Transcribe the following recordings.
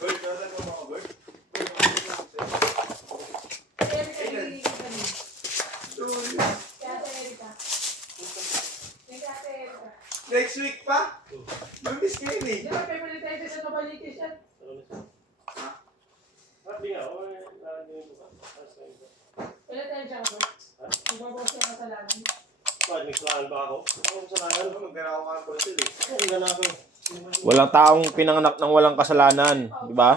Bird, nasa ko mga bird. Next week pa? Lumis kayo eh. Di ba, pwede tayo sa nabalitis yan? Pwede tayo siya ako. Magbabawas siya kasalanan. Bakit may kasalanan ba ako? Ako kasalanan. Magkaraw ka ng konsil eh. Hindi na ako. Walang taong pinanganak ng walang kasalanan, di ba?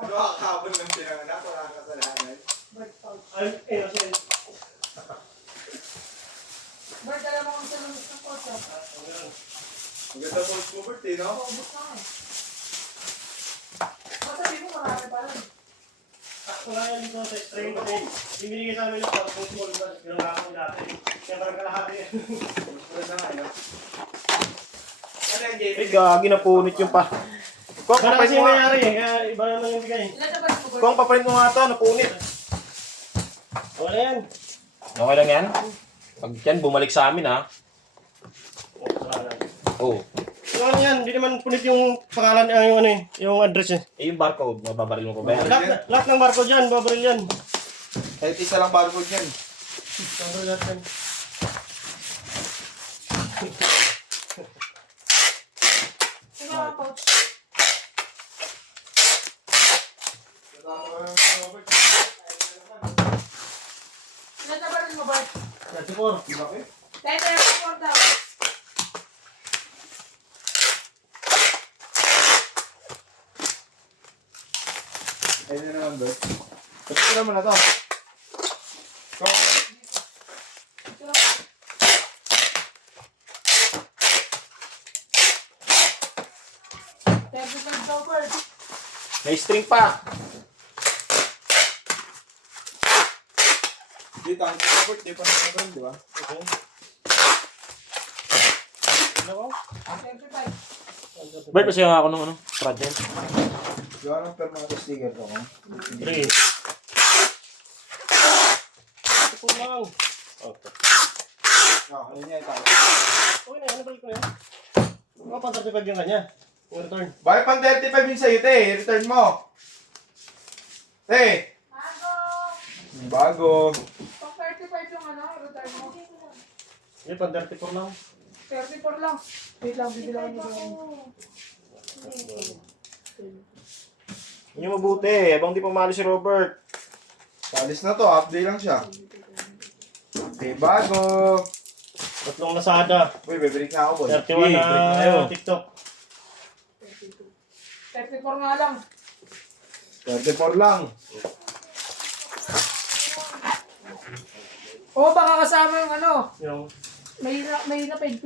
Ano kakabon ng pinanganak? Wala kang kasalanan. Bird pouch. Ay, kasi... Bird, alam mo kung saan ang gusto ko siya. Maganda po mo bird eh, no? Paubos na nga eh. Masabi mo marami pa rin. Wala yan dito sa strain kasi binigay sa amin yung pang small bus. Ganun lang ako dati. Kaya parang kalahati yan. Wala na nga, no? Ano yung game? Eh, gagi na punit yung pa. Kung Para papalit kasi mo nga. mayari eh. Kaya iba naman yung bigay. Ilan na ba mo, Bird? Kung papalit mo nga ito, napunit. Wala yan. Okay lang yan? Pag yan, bumalik sa amin ha. Kasalanan. Oo. So ano yan, hindi naman punit yung pangalan, yung ano eh, yung address eh. Eh, yung barcode, mababaril mo pa ba yan? Lahat ng barcode dyan, babaril yan. Kahit isa lang barcode yan. Babaril lahat yan. Sige mga pouch. Ilan na ba rin mo, Bird? 34. Bakit? Tayo tayo report daw. Ayun na naman bird. Pati naman na to. Kung Thirty-five daw, Bird. May string pa. dito, ang bird, di pa naman di ba? Okay. Ano ko? 35. Bert, kasi ako nung ano, project. Gawa ng permanent sticker to, no? 3. Ito lang. Okay. Ano niya itayo? Okay na, ano balik ko na yan? Mga pang 35 yung kanya. Yung return. Bakit pang 35 yun sa'yo, te? Return mo. Te! Bago! Bago. Pang 35 yung ano, return mo. Hindi, pang 34 lang. 34 lang. Wait lang, bibilang mo yung... Hindi mabuti, habang di pumali si Robert. Palis na to, update lang siya. Okay, bago. Tatlong Lazada. Uy, bibalik na ako, boy. 31 break na kayo. na TikTok. 34 nga lang. 34 lang. Oo, baka kasama yung ano, Yung may na paid